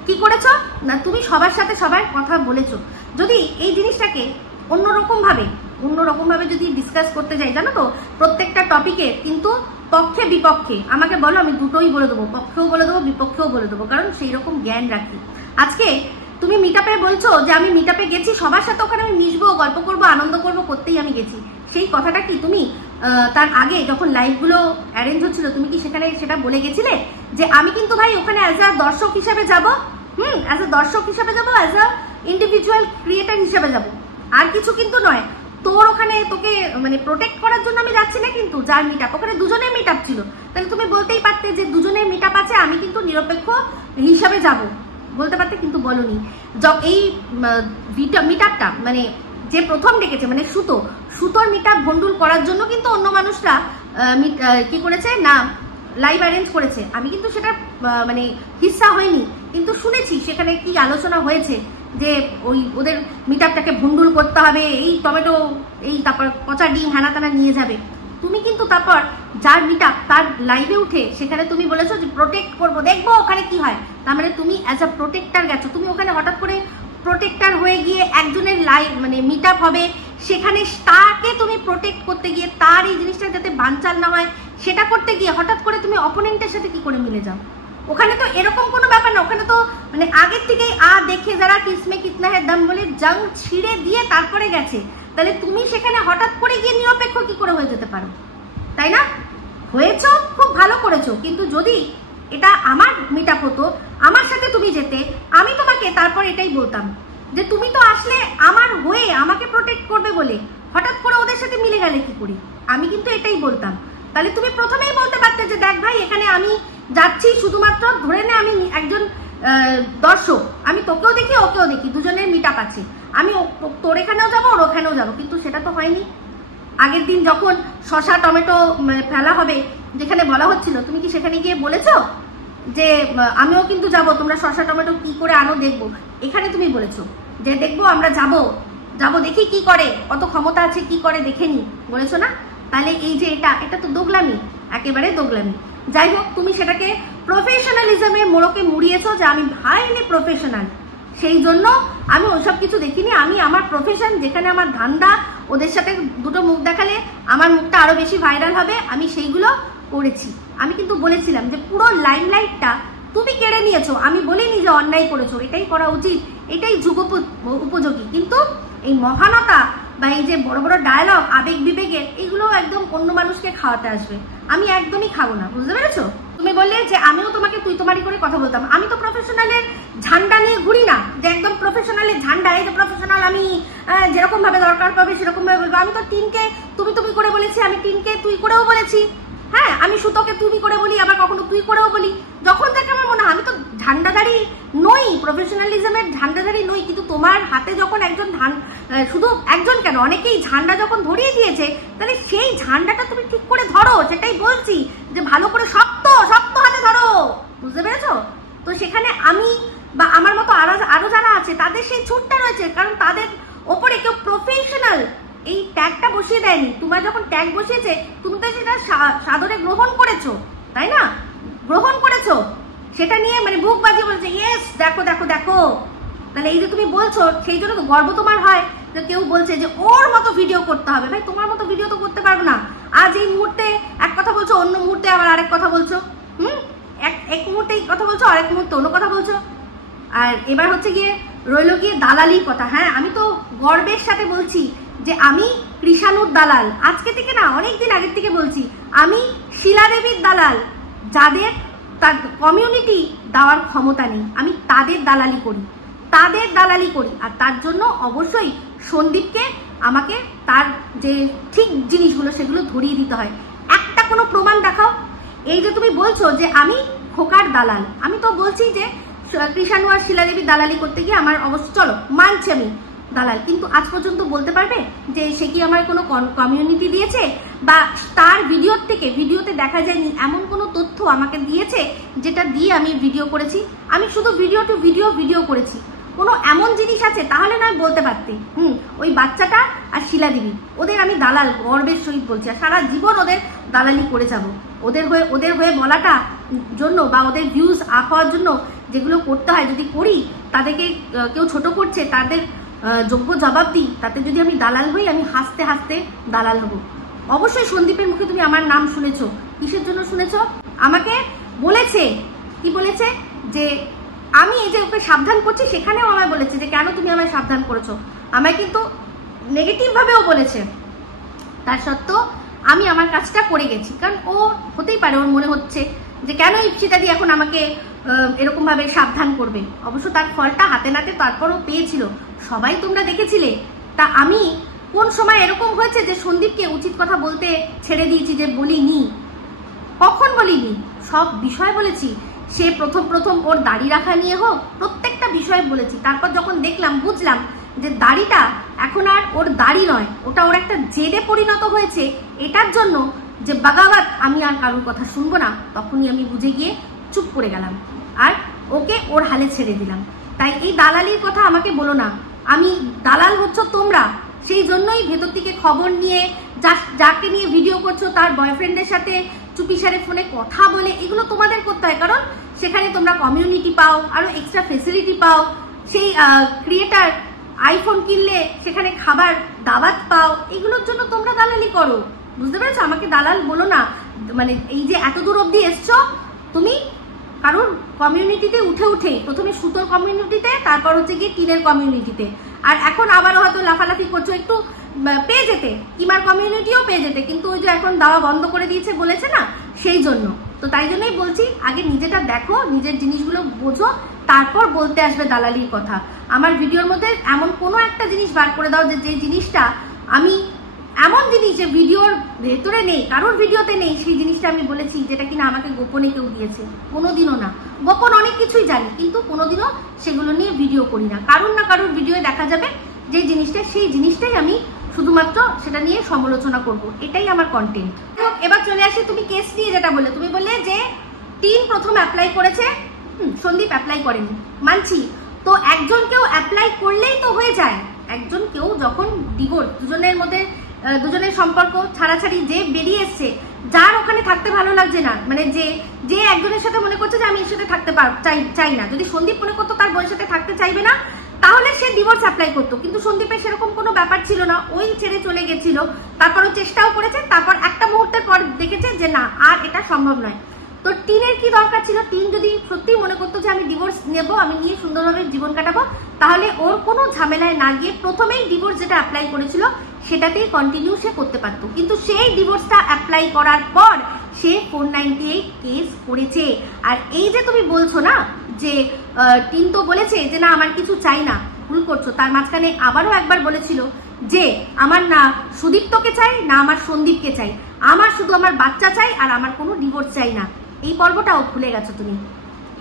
কি করেছো না, তুমি সবার সাথে সবার কথা বলেছো। যদি এই জিনিসটাকে অন্যরকম ভাবে যদি ডিসকাস করতে যাই, জানো তো, প্রত্যেকটা টপিকে কিন্তু পক্ষে বিপক্ষে আমাকে বলো, আমি দুটোই বলে দেবো, পক্ষেও বলে দেবো বিপক্ষেও বলে দেবো, কারণ সেই রকম জ্ঞান রাখি। আজকে তুমি মিট আপে বলছো যে আমি মিট আপে গেছি, সবার সাথে ওখানে আমি মিশবো, গল্প করবো, আনন্দ করবো, করতেই আমি গেছি। সেই কথাটা কি তুমি তার আগে যখন লাইভগুলো অ্যারেঞ্জ হচ্ছিল, তুমি কি সেখানে সেটা বলে গেছিলে যে আমি কিন্তু ভাই ওখানে অ্যাজ আ দর্শক হিসাবে যাবো, অ্যাজ আ দর্শক হিসাবে যাবো, অ্যাজ আ ইন্ডিভিজুয়াল ক্রিয়েটার হিসাবে যাবো, আর কিছু কিন্তু নয়। তোর ওখানে তোকে মানে প্রোটেক্ট করার জন্য আমি যাচ্ছি না, কিন্তু যার মিট আপ, ওখানে দুজনের মিট আপ ছিল, তাহলে তুমি বলতেই পারতে যে দুজনের মিট আপ আছে, আমি কিন্তু নিরপেক্ষ হিসাবে যাব, বলতে পারতে, কিন্তু বলনি। এই মিট আপটা মানে যে প্রথম ডেকেছে মানে সুতোর মিট আপ ভন্ডুল করার জন্য কিন্তু অন্য মানুষরা কি করেছে না, লাইভ অ্যারেঞ্জ করেছে। আমি কিন্তু সেটা মানে হিস্সা হয়নি, কিন্তু শুনেছি সেখানে কি আলোচনা হয়েছে যে ওই ওদের মিট আপটাকে ভন্ডুল করতে হবে, এই টমেটো, এই তারপর পচা ডিম, হ্যানা তানা নিয়ে যাবে। তুমি কিন্তু তারপর যার মিট আপ তার লাইভে উঠে সেখানে তুমি বলেছো যে প্রোটেক্ট করবো, দেখবো ওখানে কি হয়। তার মানে তুমি অ্যাজ আ প্রোটেক্টার গেছো, তুমি ওখানে হঠাৎ করে প্রোটেক্টার হয়ে গিয়ে একজনের লাইভ মানে মিট আপ হবে, সেখানে তাকে তুমি প্রোটেক্ট করতে গিয়ে তার এই জিনিসটা যাতে বানচাল না হয় সেটা করতে গিয়ে হঠাৎ করে তুমি অপোনেন্টের সাথে কি করে মিলে যাও। ওখানে তো এরকম কোনো ব্যাপার না, ওখানে তো মানে আগের থেকেই দেখে যারা কিসমে কিতনা হে দম বলে জং ছিঁড়ে দিয়ে তারপরে গেছে, তাহলে তুমি সেখানে হঠাৎ করে গিয়ে নিরপেক্ষ কি করে হয়ে যেতে পারো, তাই না? হয়েছো, খুব ভালো করেছো, কিন্তু যদি এটা আমার মিট আপ হতো, আমার সাথে তুমি যেতে, আমি তোমাকে তারপর এটাই বলতাম যে তুমি তো আসলে আমার হয়ে আমাকে প্রোটেক্ট করবে বলে, হঠাৎ করে ওদের সাথে মিলে গেলে কি করি, আমি কিন্তু এটাই বলতাম। তাহলে তুমি প্রথমেই বলতে পারতে যে দেখ ভাই এখানে আমি যাচ্ছি শুধুমাত্র ধরে নে আমি একজন দর্শক, আমি তোকেও দেখি ওকেও দেখি, দুজনের মিট আপ আছে, আমি তোর এখানেও যাবো ওর ওখানেও যাবো, কিন্তু সেটা তো হয়নি। আগের দিন যখন শসা টমেটো ফেলা হবে যেখানে বলা হচ্ছিল, তুমি কি সেখানে গিয়ে বলেছো যে আমিও কিন্তু যাব, তোমরা শসা টমেটো কি করে আনো দেখবো? এখানে তুমি বলেছো যে দেখবো, আমরা যাবো দেখি কি করে, কত ক্ষমতা আছে কি করে দেখে নি, বলেছো না? তাহলে এই যে এটা তো দোগলামি, একেবারে দোগলামি। যাই হোক, তুমি সেটাকে প্রফেশনালিজমের মোড়কে মুড়িয়েছো যে আমি হাইলি প্রফেশনাল, সেই জন্য আমি ওইসব কিছু দেখিনি। আমি আমার প্রফেশন, যেখানে আমার ধান্দা, ওদের সাথে দুটো মুখ দেখালে আমার মুখটা আরো বেশি ভাইরাল হবে, আমি সেইগুলো করেছি। আমি কিন্তু বলেছিলাম যে পুরো লাইমলাইটটা তুমি কেড়ে নিয়েছো, আমি বলিনি যে অন্যায় করেছো, এটাই করা উচিত, এটাই যুগ উপযোগী। কিন্তু এই মহানতা বা এই যে বড় বড় ডায়লগ আবেগ বিবেকের, এগুলো একদম অন্য মানুষকে খাওয়াতে আসবে, আমি একদমই খাবো না, বুঝতে পেরেছো? তুমি বললে যে আমিও তোমাকে তুই তোমারি করে কথা বলতাম, আমি তো প্রফেশনালের ঝান্ডা নিয়ে ঘুরি না, যে একদম প্রফেশনালের ঝান্ডা, এই যে প্রফেশনাল আমি যেরকম ভাবে দরকার পাবে সেরকম ভাবে বলবো। আমি তো টিনকে তুমি করে বলেছি, আমি টিনকে তুই করেও বলেছি, হ্যাঁ, আমি সুতোকে তুমি করে বলি, আবার কখনো তুই করেও বলি, যখন যাকে আমার মনে হয়। আমি তো ঝান্ডাদারি নই, প্রফেশনালিজমের ঝান্ডাদারি নই, কিন্তু তোমার হাতে যখন একজন শুধু একজন কেন অনেকেই ঝান্ডা যখন ধরিয়ে দিয়েছে, তাহলে সেই ঝান্ডাটা তুমি ঠিক করে ধরো, সেটাই বলছি, যে ভালো করে শক্ত শক্ত হাতে ধরো, বুঝতে পেরেছো? তো সেখানে আমি বা আমার মতো আরো যারা আছে তাদের সেই ছুটটা রয়েছে, কারণ তাদের ওপরে কেউ প্রফেশনাল এই ট্যাগটা বসিয়ে দেয়নি। তোমার যখন ট্যাগ বসিয়েছে তুমি তো সেটা সাদরে গ্রহণ করেছো, তাই না? গ্রহণ করেছো, সেটা নিয়ে মানে বুক বাজিয়ে বলছে ইয়েস দেখো দেখো দেখো। তাহলে এই যে তুমি বলছো, সেই জন্য তো গর্ব তোমার হয় যে কেউ বলছে যে ওর মতো ভিডিও করতে হবে। ভাই তোমার মতো ভিডিও তো করতে পারবো না। আজ এই মুহূর্তে এক কথা বলছো, অন্য মুহূর্তে আবার আরেক কথা বলছো, এক মুহূর্তে এই কথা বলছো, আরেক মুহূর্তে অন্য কথা বলছো। আর এবার হচ্ছে গিয়ে রইল গিয়ে দালালির কথা। হ্যাঁ, আমি তো গর্বের সাথে বলছি যে আমি কৃষাণুর দালাল, আজকে থেকে না অনেকদিন আগের থেকে বলছি, আমি শিলা দেবীর দালাল, যাদের তার কমিউনিটি দেওয়ার ক্ষমতা নেই, আমি তাদের দালালি করি, আর তার জন্য অবশ্যই সন্দীপকে আমাকে তার যে ঠিক জিনিসগুলো সেগুলো ধরিয়ে দিতে হয়। একটা কোনো প্রমাণ দেখাও। এই যে তুমি বলছো যে আমি খোকার দালাল, আমি তো বলছি যে কৃষাণু আর শিলাদেবী দালালি করতে গিয়ে আমার অবশ্য চলো মানছি আমি দালাল, কিন্তু আজ পর্যন্ত বলতে পারবে যে সে কি আমার কোনো কমিউনিটি দিয়েছে বা তার ভিডিওতে দেখা যায়নি এমন কোনো তথ্য আমাকে দিয়েছে যেটা দিয়ে আমি ভিডিও করেছি? আমি শুধু ভিডিও টু ভিডিও করেছি, কোনো এমন জিনিস আছে তাহলে নয় বলতে পারতে। ওই বাচ্চাটা আর শিলাদেবী, ওদের আমি দালাল গর্বের সহিত বলছি, আর সারা জীবন ওদের দালালি করে যাব। ওদের হয়ে বলাটা জন্য বা ওদের ভিউজ আপ হওয়ার জন্য যেগুলো করতে হয় যদি করি, তাদেরকে কেউ ছোট করছে তাদের যোগ্য জবাব দিই, তাতে যদি আমি দালাল হই, আমি হাসতে হাসতে দালাল হব। অবশ্যই সন্দীপের মুখে তুমি আমার নাম শুনেছো, কিসের জন্য শুনেছো? আমাকে বলেছে, কি বলেছে যে আমি এই যে ওকে সাবধান করছি, সেখানেও আমায় বলেছে যে কেন তুমি আমায় সাবধান করেছো, আমায় কিন্তু নেগেটিভ ভাবেও বলেছে। তার সত্ত্বেও আমি আমার কাজটা করে গেছি, কারণ ও হতেই পারে ওর মনে হচ্ছে যে কেন ইপসিতাদি এখন আমাকে এরকম ভাবে সাবধান করবে। অবশ্য তার ফলটা হাতে নাতে তারপরও পেয়েছিল, সবাই তোমরা দেখেছিলে। তা আমি কোন সময় এরকম হয়েছে যে সন্দীপকে উচিত কথা বলতে ছেড়ে দিয়েছি যে বলিনি? কখন বলিনি? সব বিষয় বলেছি। সে প্রথম ওর দাড়ি রাখা নিয়ে হোক, প্রত্যেকটা বিষয় বলেছি। তারপর যখন দেখলাম, বুঝলাম যে দাড়িটা এখন আর ওর দাড়ি নয়, ওটা ওর একটা জেদে পরিণত হয়েছে, এটার জন্য যে বাগাবাত আমি আর কারোর কথা শুনবো না, তখনই আমি বুঝে গিয়ে চুপ করে গেলাম আর ওকে ওর হালে ছেড়ে দিলাম। তাই এই দালালির কথা আমাকে বলো না, আমি দালাল হচ্ছ তোমরা, সেই জন্যই ভেতর থেকে খবর নিয়ে যাকে নিয়ে ভিডিও করছো তার বয়ফ্রেন্ডের সাথে চুপিসারে ফোনে কথা বলে এগুলো তোমাদের করতে হয়, কারণ সেখানে তোমরা কমিউনিটি পাও, আরো এক্সট্রা ফেসিলিটি পাও। সেই ক্রিয়েটার আইফোন কিনলে সেখানে খাবার দাওয়াত পাও, এগুলোর জন্য তোমরা দালালি করো। বুঝতে পেরেছো? আমাকে দালাল বলো না। মানে এই যে এত দূর অব্দি এসছো তুমি কারণ কমিউনিটিতে উঠে প্রথমে সুতোর কমিউনিটিতে, তারপর হচ্ছে গিয়ে টিনের কমিউনিটিতে, আর এখন আবারও হয়তো লাফালাফি করছো একটু পেয়ে যেতে, কিমার কমিউনিটিও পেয়ে যেতে, কিন্তু ওই যে এখন দাওয়া বন্ধ করে দিয়েছে বলেছে না, সেই জন্য। তো তাই জন্যই বলছি আগে নিজেটা দেখো, নিজের জিনিসগুলো বোঝো, তারপর বলতে আসবে দালালির কথা। আমার ভিডিওর মধ্যে এমন কোনো একটা জিনিস বার করে দাও যে জিনিসটা আমি এমন জিনিস যে ভিডিওর ভেতরে নেই, কারোর ভিডিওতে নেই, সেই জিনিসটা আমি বলেছি যেটা কিনা আমাকে গোপনে কেউ দিয়েছে। কোনোদিনও না, গোপন অনেক কিছুই জানি কিন্তু কোনোদিনও সেগুলো নিয়ে ভিডিও করি না। কারোর ভিডিওয়ে দেখা যাবে যে জিনিসটা, সেই জিনিসটাই আমি শুধুমাত্র সেটা নিয়ে সমালোচনা করব, এটাই আমার কন্টেন্ট। এবার চলে আসি তুমি কেস নিয়ে যেটা বললে, তুমি বললে যে টিন প্রথম অ্যাপ্লাই করেছে, সন্দীপ অ্যাপ্লাই করেনি, মানছি। তো একজন কেউ অ্যাপ্লাই করলেই তো হয়ে যায়। একজন কেউ যখন ডিভোর্স, দুজনের সম্পর্ক ছাড়াছাড়ি, যে বেরিয়ে এসছে, যার ওখানে থাকতে ভালো লাগছে না, মানে যে একজনের সাথে মনে করছে যে আমি এর সাথে থাকতে চাই না, যদি সন্দীপ মনে করতো তার বউয়ের সাথে থাকতে চাইবে না তাহলে সে ডিভোর্স অ্যাপ্লাই করতো, কিন্তু সন্দীপের সেরকম কোনো ব্যাপার ছিল না, ওই ছেড়ে চলে গেছিল। তারপরও চেষ্টাও করেছে, তারপর একটা মুহূর্তের পর দেখেছে যে না আর এটা সম্ভব নয়। তো টিনের কি দরকার ছিল? টিন যদি সত্যি মনে করতো যে আমি ডিভোর্স নেবো, আমি নিয়ে সুন্দরভাবে জীবন কাটাবো, তাহলে ওর কোনো ঝামেলায় না গিয়ে প্রথমেই ডিভোর্স যেটা অ্যাপ্লাই করেছিল সেটাতেই কন্টিনিউ সে করতে পারতো। কিন্তু সেই ডিভোর্সটা অ্যাপ্লাই করার পর সে 498 কেস করেছে। আর এই যে তুমি বলছো না যে টিন তো বলেছে যে না আমার কিছু চাই না, ভুল করছো। তার মাঝখানে আবারও একবার বলেছিল যে আমার না সুদীপ্তকে চাই না আমার সন্দীপকে চাই, আমার শুধু আমার বাচ্চা চাই আর আমার কোনো ডিভোর্স চাই না। এই পর্বটাও ভুলে গেছো, তুমি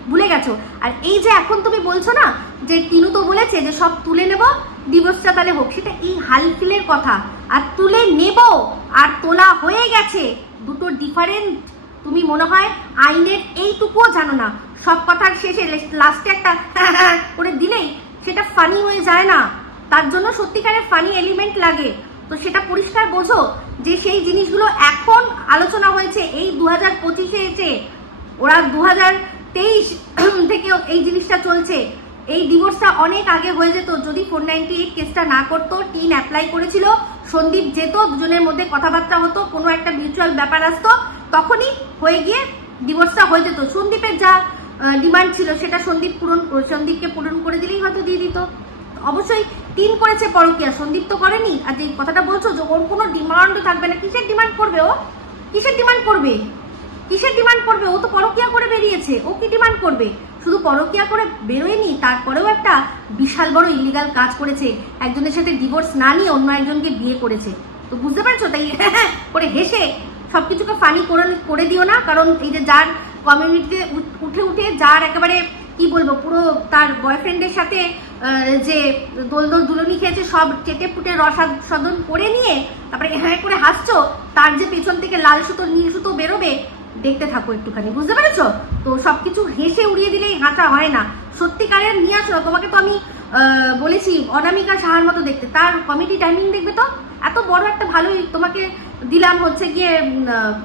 ভুলে গেছো। আর এই যে এখন তুমি বলছো না যে টিনু তো বলেছে যে সব তুলে নেব, ডিভোর্সটা তাহলে হোক, সেটা এই হালফিলের কথা। আর তুলে নেব আর তোলা হয়ে গেছে দুটো ডিফারেন্ট। তুমি মনে হয় আইনের এইটুকুও জানো না, সব কথার শেষে লাস্টে একটা করে দিলেই সেটা ফানি হয়ে যায় না, তার জন্য সত্যিকারের ফানি এলিমেন্ট লাগে। তো সেটা পরিষ্কার বোঝো যে সেই জিনিসগুলো এখন আলোচনা হয়েছে, এই 2025-এ এসে, ওরা 2023 থেকে এই জিনিসটা চলছে। এই ডিভোর্সটা অনেক আগে হয়ে যেত যদি 498 কেসটা না করতো। টিন অ্যাপ্লাই করেছিল, সন্দীপ যেত, দুজনের মধ্যে কথাবার্তা হতো, কোনো একটা মিউচুয়াল ব্যাপার আসতো, তখনই হয়ে গিয়ে ডিভোর্সটা হয়ে যেত। সন্দীপের যা ডিমান্ড ছিল সেটা সন্দীপকে পূরণ করে দিলেই হয়তো দিয়ে দিত। অবশ্যই টিন করেছে পরকীয়া, সন্দীপ তো করেনি। আর যে কথাটা বলছো যে ওর কোনো ডিমান্ড থাকবে না, কিসের ডিমান্ড করবে ও? কিসের ডিমান্ড করবে? কিসের ডিমান্ড করবে? ও তো পরকীয়া করে বেরিয়েছে, ও কি ডিমান্ড করবে? শুধু পরকীয়া করে বেরোয়নি, তারপরেও একটা বিশাল বড় ইলিগাল কাজ করেছে, একজনের সাথে ডিভোর্স না নিয়ে অন্য একজনকে বিয়ে করেছে। তো বুঝতে পারছো? তাই করে হেসে সবকিছুকে ফানি করে দিও না, কারণ এই যে যার কমিউনিটিতে উঠে যার একেবারে কি বলবো পুরো তার বয়ফ্রেন্ডের সাথে যে দোলদোল দুলনি খেয়েছে, সব চেটে ফুটে রসাদন করে নিয়ে তারপরে হ্যাঁ করে হাসছো, তার যে পেছন থেকে লাল সুতো নীল সুতো বেরোবে, দেখতে থাকো একটুখানি, বুঝতে পেরেছো? তো সবকিছু হেসে উড়িয়ে দিলেই হাসা হয় না, সত্যিকারের নিয়ে আসো। তোমাকে তো আমি বলেছি অনামিকা সাহার মতো দেখতে, তার কমেডি টাইমিং দেখবে তো। এত বড় একটা ভালোই তোমাকে দিলাম হচ্ছে গিয়ে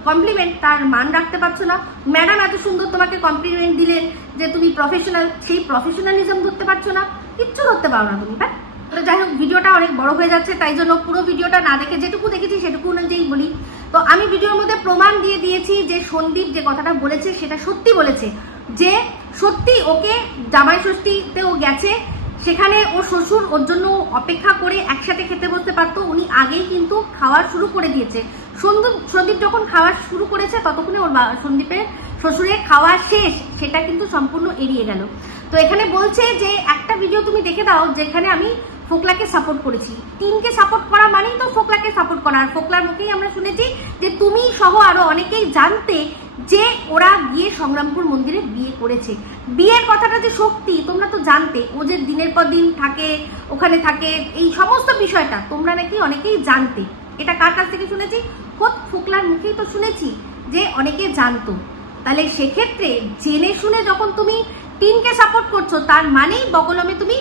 কমপ্লিমেন্ট, তার মান রাখতে পারছো না। ম্যাডাম এত সুন্দর তোমাকে কমপ্লিমেন্ট দিলেন যে তুমি প্রফেশনাল, সেই প্রফেশনালিজম ধরতে পারছো না, কিচ্ছু ধরতে পারো না তুমি। তো যাই হোক, ভিডিওটা অনেক বড় হয়ে যাচ্ছে, তাই জন্য পুরো ভিডিওটা না দেখে যেটুকু দেখেছি সেটুকু অনুযায়ী বলি। তো আমি ভিডিওর মধ্যে প্রমাণ দিয়ে দিয়েছি যে সন্দীপ যে কথাটা বলেছে সেটা সত্যি বলেছে, যে সত্যি ওকে জামাই ষষ্ঠীতে ও গেছে, সেখানে ও শ্বশুর ওর জন্য অপেক্ষা করে একসাথে খেতে বসতে পারতো, উনি আগেই কিন্তু খাওয়া শুরু করে দিয়েছে। সন্দীপ যখন খাওয়া শুরু করেছে ততক্ষণে ওর সন্দীপের শ্বশুরের খাওয়া শেষ, সেটা কিন্তু সম্পূর্ণ এড়িয়ে গেল। তো এখানে বলছে যে একটা ভিডিও তুমি দেখে দাও যেখানে আমি ফোকলাকে সাপোর্ট করেছি। টিনকে সাপোর্ট করা মানেই তো ফোকলাকে সাপোর্ট করা। আর ফোকলার মুখেই আমরা শুনেছি যে তুমি সহ আরো অনেকেই জানতে যে ওরা গিয়ে সংগ্রামপুর মন্দিরে বিয়ে করেছে। বিয়ের কথাটা যে সত্যি তোমরা তো জানতে, ও যে দিনের পর দিন থাকে ওখানে থাকে, এই সমস্ত বিষয়টা তোমরা নাকি অনেকেই জানতে। এটা কার কাছ থেকে শুনেছি? খোদ ফোকলার মুখেই তো শুনেছি যে অনেকে জানতো। তাহলে সেক্ষেত্রে জেনে শুনে যখন তুমি টিনকে সাপোর্ট করছো, তার মানেই বগলমে তুমি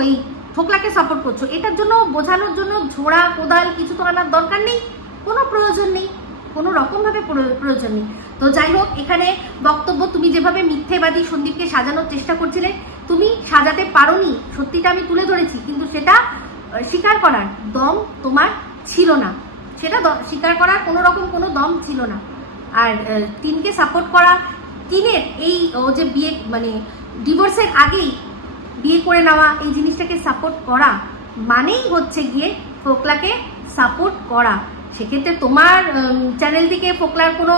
ওই ফোকলাকে সাপোর্ট করছো, এটার জন্য বোঝানোর জন্য ঝোড়া কোদাল কিছু তো আনার দরকার নেই, কোনো প্রয়োজন নেই, কোনো রকমভাবে প্রয়োজন নেই। তো যাই হোক, এখানে বক্তব্য, তুমি যেভাবে মিথ্যেবাদী সন্দীপকে সাজানোর চেষ্টা করছিলে, তুমি সাজাতে পারোনি, সত্যিটা আমি তুলে ধরেছি, কিন্তু সেটা স্বীকার করার দম তোমার ছিল না, সেটা স্বীকার করার কোনো রকম কোনো দম ছিল না। আর টিনকে সাপোর্ট করা, টিনের এই ও যে বিয়ে মানে ডিভোর্সের আগেই বিয়ে করে নেওয়া, এই জিনিসটাকে সাপোর্ট করা মানেই হচ্ছে গিয়ে ফোকলাকে সাপোর্ট করা। সেক্ষেত্রে তোমার চ্যানেল থেকে ফোকলার কোনো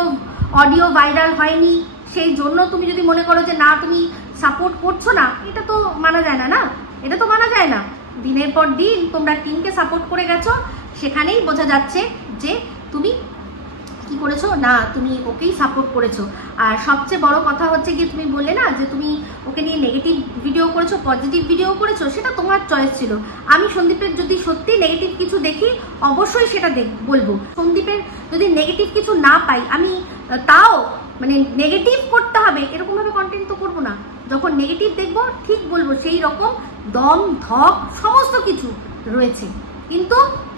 অডিও ভাইরাল হয়নি, সেই জন্য তুমি যদি মনে করো যে না তুমি সাপোর্ট করছো না, এটা তো মানা যায় না, না এটা তো মানা যায় না। দিনের পর দিন তোমরা টিনকে সাপোর্ট করে গেছো, সেখানেই বোঝা যাচ্ছে যে তুমি কি করেছো, না তুমি ওকেই সাপোর্ট করেছো। আর সবচেয়ে বড় কথা হচ্ছে গিয়ে তুমি বললে না যে তুমি ওকে নিয়ে নেগেটিভ ভিডিও করেছো, পজিটিভ ভিডিও করেছো, সেটা তোমার চয়েস ছিল। আমি সন্দীপের যদি সত্যি নেগেটিভ কিছু দেখি অবশ্যই সেটা বলবো। সন্দীপের যদি নেগেটিভ কিছু না পাই, আমি তাও মানে নেগেটিভ করতে হবে এরকমভাবে কন্টেন্ট তো করবো না। যখন নেগেটিভ দেখবো ঠিক বলবো, সেই রকম দম ধক সমস্ত কিছু রয়েছে, কিন্তু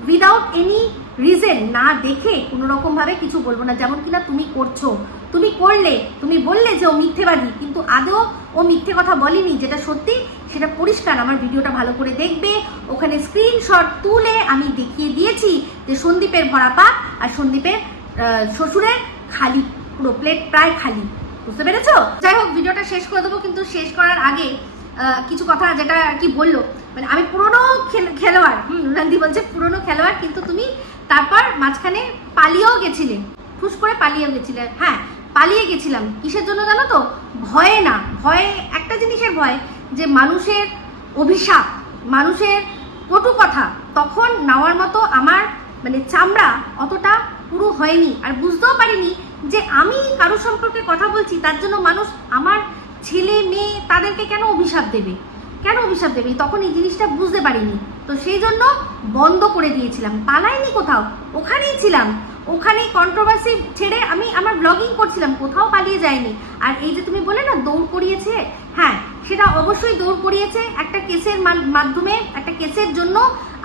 উইদাউট এনি রিজন না দেখে কোনো রকম ভাবে কিছু বলবো না। যেমন কিনা তুমি করছো, তুমি করলে, তুমি বললে যে ও মিথ্যেবাদী, কিন্তু আদৌ ও মিথ্যে কথা বলেনি, যেটা সত্যি সেটা পরিষ্কার। আমার ভিডিওটা ভালো করে দেখবে, ওখানে স্ক্রিনশট তুলে আমি দেখিয়ে দিয়েছি যে সন্দীপের ভরা পা আর সন্দীপের শ্বশুরের খালি, পুরো প্লেট প্রায় খালি, বুঝতে পেরেছো? যাই হোক, ভিডিওটা শেষ করে দেবো, কিন্তু শেষ করার আগে কিছু কথা যেটা আর কি বললো, মানে আমি পুরনো খেলোয়াড়, রুনান্দি বলছে পুরনো খেলোয়াড়, কিন্তু তুমি তারপর মাঝখানে পালিয়েও গেছিলে, ফুস করে পালিয়েও গেছিলে। হ্যাঁ, পালিয়ে গেছিলাম কিসের জন্য জানো তো? ভয়ে না, ভয়ে একটা জিনিসের ভয়, যে মানুষের অভিশাপ, মানুষের কটু কথা তখন নেওয়ার মতো আমার মানে চামড়া অতটা পুরো হয়নি, আর বুঝতেও পারিনি যে আমি কারোর সম্পর্কে কথা বলছি, তার জন্য মানুষ আমার ছেলে মেয়ে তাদেরকে কেন অভিশাপ দেবে, কেন অভিশাপ দেবে, তখন এই জিনিসটা বুঝতে পারিনি। তো সেই জন্য বন্ধ করে দিয়েছিলাম, পালাইনি কোথাও, ওখানেই ছিলাম, ওখানেই কন্ট্রোভার্সি ছেড়ে আমি আমার ব্লগিং করছিলাম, কোথাও পালিয়ে যায়নি। আর এই যে তুমি বলে না দৌড় করিয়েছে, হ্যাঁ সেটা অবশ্যই দৌড় করিয়েছে, একটা কেসের মাধ্যমে, একটা কেসের জন্য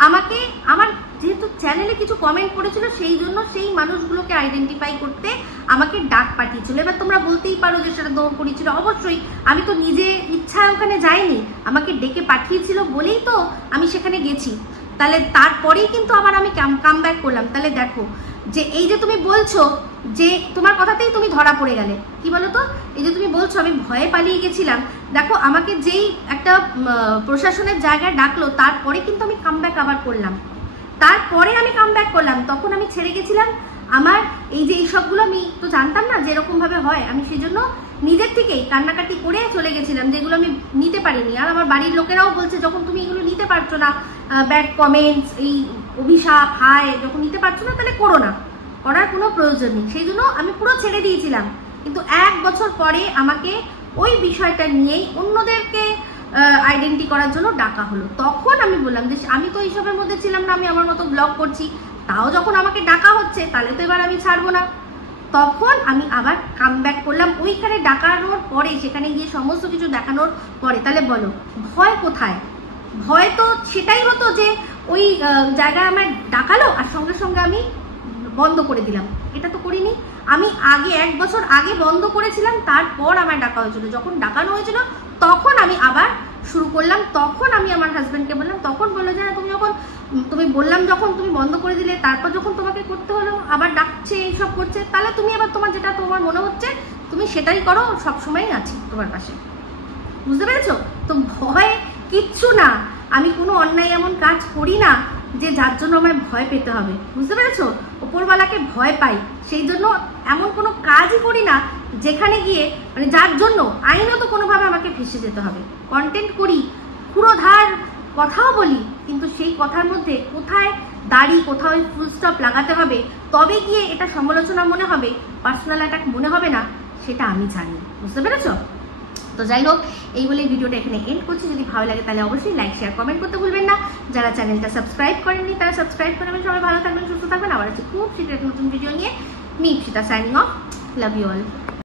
আমাকে, আমার যেহেতু চ্যানেলে কিছু কমেন্ট করেছিল, সেই জন্য সেই মানুষগুলোকে আইডেন্টিফাই করতে আমাকে ডাক পাঠিয়েছিল। এবার তোমরা বলতেই পারো যে সেটা দৌড় করিয়েছিল, অবশ্যই আমি তো নিজে ইচ্ছায় ওখানে যাইনি, আমাকে ডেকে পাঠিয়েছিল বলেই তো আমি সেখানে গেছি। তাহলে তারপরেই কিন্তু আবার আমি কাম ব্যাক করলাম। তাহলে দেখো যে এই যে তুমি বলছো যে তোমার কথাতেই তুমি ধরা পড়ে গেলে, কি বলো তো, এই যে তুমি বলছো আমি ভয়ে পালিয়ে গেছিলাম, দেখো আমাকে যেই একটা প্রশাসনের জায়গায় ডাকলো, তারপরে কিন্তু আমি কাম ব্যাক আবার করলাম, তারপরে আমি কাম ব্যাক করলাম। তখন আমি ছেড়ে গেছিলাম আমার এই যে এইসবগুলো, আমি তো জানতাম না যে এরকম ভাবে হয়, আমি সেই জন্য নিজের থেকেই কান্নাকাটি করে চলে গেছিলাম, যেগুলো আমি নিতে পারিনি। আর আমার বাড়ির লোকেরাও বলছে যখন তুমি এগুলো নিতে পারছো না, ব্যাড কমেন্টস, এই অভিশাপ হায় যখন নিতে পারছো না, তাহলে করো না, করার কোনো প্রয়োজন নেই। সেই জন্য আমি পুরো ছেড়ে দিয়েছিলাম। কিন্তু 1 বছর পরে আমাকে ওই বিষয়টা নিয়েই অন্যদেরকে আইডেন্টি করার জন্য ডাকা হলো। তখন আমি বললাম যে আমি তো এইসবের মধ্যে ছিলাম না, আমি আমার মতো ব্লগ করছি, তাও যখন আমাকে ডাকা হচ্ছে তাহলে তো এবার আমি ছাড়বো না। তখন আমি আবার কাম ব্যাক করলাম ওইখানে ডাকানোর পরে, সেখানে গিয়ে সমস্ত কিছু দেখানোর পরে। তাহলে বলো ভয় কোথায়? ভয় তো সেটাই হতো যে ওই জায়গায় আমার ডাকালো আর সঙ্গে সঙ্গে আমি বন্ধ করে দিলাম, এটা তো করিনি। আমি আগে 1 বছর আগে বন্ধ করেছিলাম, তারপর আমার ডাকা হয়েছিল, যখন ডাকানো হয়েছিল তখন আমি আবার শুরু করলাম। তখন আমি আমার হাজব্যান্ডকে বললাম, তখন বললো যে তুমি যখন তুমি বললাম যখন তুমি বন্ধ করে দিলে, তারপর যখন তোমাকে করতে হলো, আবার ডাকছে এইসব করছে, তাহলে তুমি আবার তোমার যেটা তোমার মনে হচ্ছে তুমি সেটাই করো, সবসময় আছি তোমার পাশে, বুঝতে পেরেছো? তো ভয় কিচ্ছু না, আমি কোনো অন্যায় এমন কাজ করি না যে যার জন্য আমায় ভয় পেতে হবে, বুঝতে পেরেছো? উপরওয়ালাকে ভয় পাই, সেই জন্য এমন কোনো কাজই করি না যেখানে গিয়ে মানে যার জন্য আইনত কোনোভাবে আমাকে ফেঁসে যেতে হবে। কন্টেন্ট করি, পুরোধার কথাও বলি, কিন্তু সেই কথার মধ্যে কোথায় দাড়ি, কোথাও ফুল স্টপ লাগাতে হবে, তবে গিয়ে এটা সমালোচনা মনে হবে, পার্সোনাল অ্যাটাক মনে হবে না, সেটা আমি জানি, বুঝতে পেরেছো? তো যাই হোক, এই বলে ভিডিওটা এখানে এন্ড করছি। যদি ভালো লাগে তাহলে অবশ্যই লাইক শেয়ার কমেন্ট করতে ভুলবেন না। যারা চ্যানেলটা সাবস্ক্রাইব করেননি তারা সাবস্ক্রাইব করবেন। সবাই ভালো থাকবেন, সুস্থ থাকবেন। আবার আছে খুব শীঘ্র নতুন ভিডিও নিয়ে। Me Ipsita signing off. Love you all.